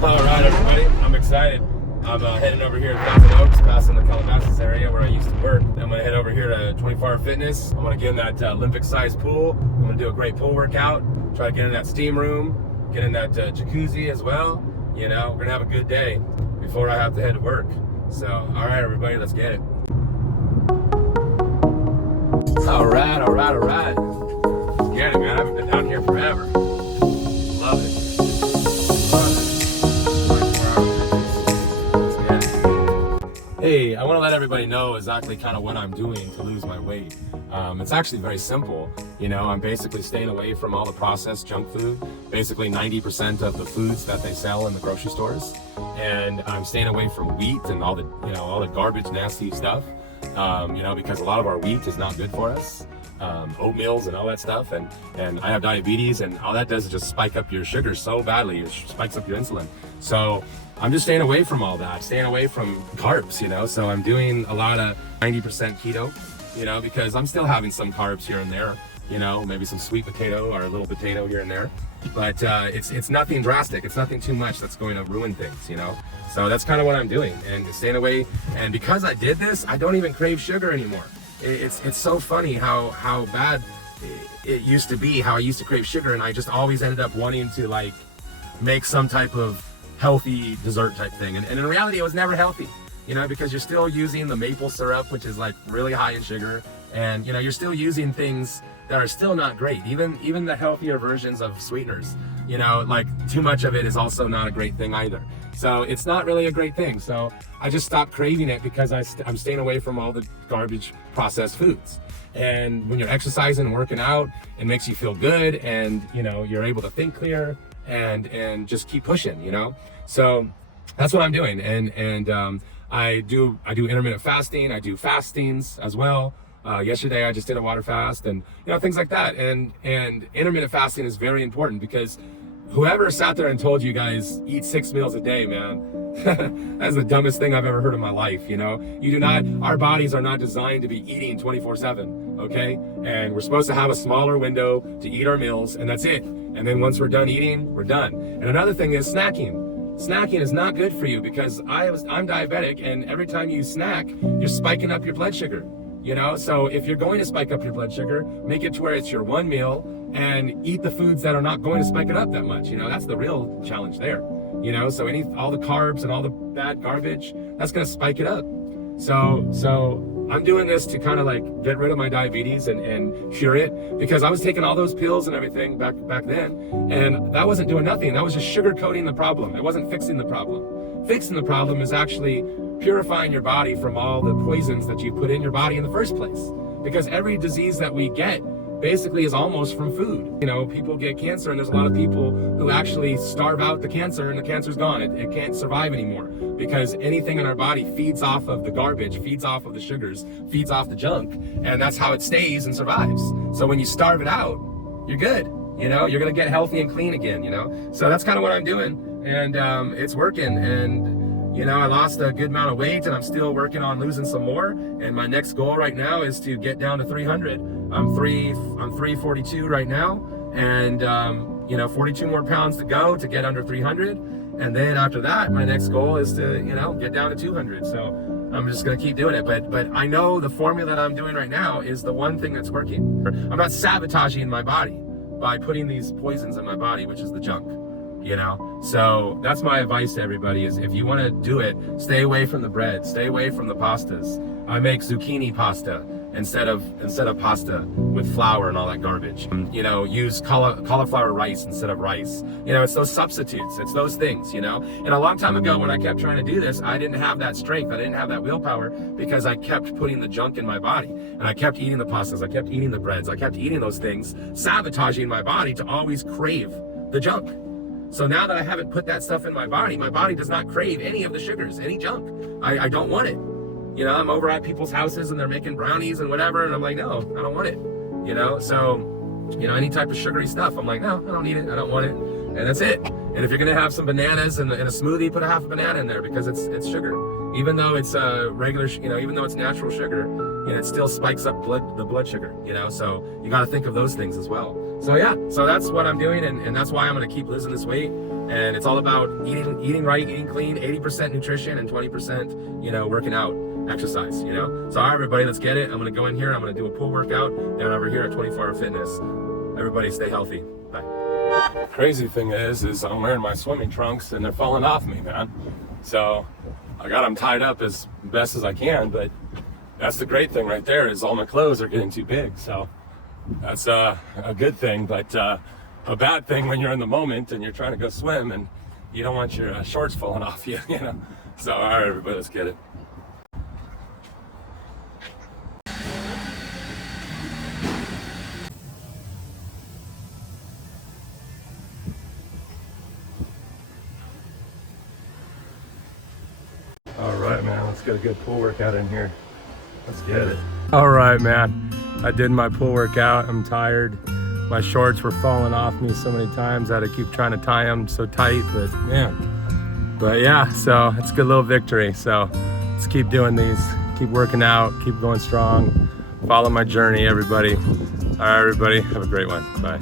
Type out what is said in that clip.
All right, everybody, I'm excited. I'm heading over here to Thousand Oaks, passing the Calabasas area where I used to work. I'm gonna head over here to 24 Hour Fitness. I'm gonna get in that Olympic-sized pool. I'm gonna do a great pool workout, try to get in that steam room, get in that jacuzzi as well. You know, we're gonna have a good day before I have to head to work. So, all right, everybody, let's get it. All right. Let's get it, man. I haven't been down here forever. Love it. Hey, I want to let everybody know exactly kind of what I'm doing to lose my weight. It's actually very simple. You know, I'm basically staying away from all the processed junk food, basically 90% of the foods that they sell in the grocery stores. And I'm staying away from wheat and all the, all the garbage, nasty stuff, because a lot of our wheat is not good for us. Oatmeals and all that stuff, and I have diabetes, and all that does is just spike up your sugar so badly. It spikes up your insulin. So I'm just staying away from all that, staying away from carbs, so I'm doing a lot of 90% keto, because I'm still having some carbs here and there, maybe some sweet potato or a little potato here and there, but it's nothing drastic. It's nothing too much that's going to ruin things, so that's kind of what I'm doing, and staying away. And because I did this, I don't even crave sugar anymore. It's so funny how bad it used to be, how I used to crave sugar, and I just always ended up wanting to like make some type of healthy dessert type thing, and in reality it was never healthy, because you're still using the maple syrup, which is like really high in sugar, and you're still using things that are still not great. Even the healthier versions of sweeteners, like too much of it is also not a great thing either. So it's not really a great thing. So I just stopped craving it because I'm staying away from all the garbage processed foods. And when you're exercising and working out, it makes you feel good, and you're able to think clear and just keep pushing. So that's what I'm doing. And I do intermittent fasting. I do fastings as well. Yesterday I just did a water fast, and things like that. And intermittent fasting is very important, because whoever sat there and told you guys eat 6 meals a day, man, that's the dumbest thing I've ever heard in my life. Our bodies are not designed to be eating 24/7, okay? And we're supposed to have a smaller window to eat our meals, and that's it. And then once we're done eating, we're done. And another thing is snacking. Snacking is not good for you, because I'm diabetic, and every time you snack, you're spiking up your blood sugar. So if you're going to spike up your blood sugar, make it to where it's your one meal, and eat the foods that are not going to spike it up that much. That's the real challenge there. So all the carbs and all the bad garbage, that's going to spike it up. So I'm doing this to kind of like get rid of my diabetes and cure it, because I was taking all those pills and everything back then, and that wasn't doing nothing. That was just sugarcoating the problem. It wasn't fixing the problem. Fixing the problem is actually purifying your body from all the poisons that you put in your body in the first place. Because every disease that we get basically is almost from food. People get cancer, and there's a lot of people who actually starve out the cancer, and the cancer's gone. It can't survive anymore, because anything in our body feeds off of the garbage, feeds off of the sugars, feeds off the junk, and that's how it stays and survives. So when you starve it out, you're good. You're gonna get healthy and clean again. So that's kind of what I'm doing, and it's working. And I lost a good amount of weight, and I'm still working on losing some more. And my next goal right now is to get down to 300. I'm 342 right now, and 42 more pounds to go to get under 300. And then after that, my next goal is to get down to 200. So I'm just gonna keep doing it. But I know the formula that I'm doing right now is the one thing that's working. I'm not sabotaging my body by putting these poisons in my body, which is the junk. So that's my advice to everybody, is if you want to do it, stay away from the bread, stay away from the pastas. I make zucchini pasta instead of pasta with flour and all that garbage. Use cauliflower rice instead of rice. It's those substitutes, it's those things, And a long time ago, when I kept trying to do this, I didn't have that strength, I didn't have that willpower, because I kept putting the junk in my body, and I kept eating the pastas, I kept eating the breads, I kept eating those things, sabotaging my body to always crave the junk. So now that I haven't put that stuff in my body does not crave any of the sugars, any junk. I don't want it. I'm over at people's houses, and they're making brownies and whatever, and I'm like, no, I don't want it. So any type of sugary stuff, I'm like, no, I don't need it, I don't want it, and that's it. And if you're gonna have some bananas in a smoothie, put a half a banana in there, because it's sugar. Even though it's regular, even though it's natural sugar, it still spikes up the blood sugar, so you got to think of those things as well. So yeah, so that's what I'm doing, and that's why I'm going to keep losing this weight. And it's all about eating right, eating clean, 80% nutrition and 20%, you know, working out, exercise, you know. So all right, everybody, let's get it. I'm gonna go in here, I'm gonna do a pull workout down over here at 24 Hour Fitness. Everybody stay healthy. Bye. Crazy thing is I'm wearing my swimming trunks and they're falling off me, man. So I got them tied up as best as I can, but that's the great thing right there, is all my clothes are getting too big. So that's a good thing, but a bad thing when you're in the moment and you're trying to go swim and you don't want your shorts falling off you, you know. So all right, everybody, let's get it. All right, man, let's get a good pull workout in here. Let's get it. All right, man, I did my pull workout. I'm tired. My shorts were falling off me so many times. I had to keep trying to tie them so tight, but man. But yeah, so it's a good little victory. So let's keep doing these, keep working out, keep going strong. Follow my journey, everybody. All right, everybody, have a great one. Bye.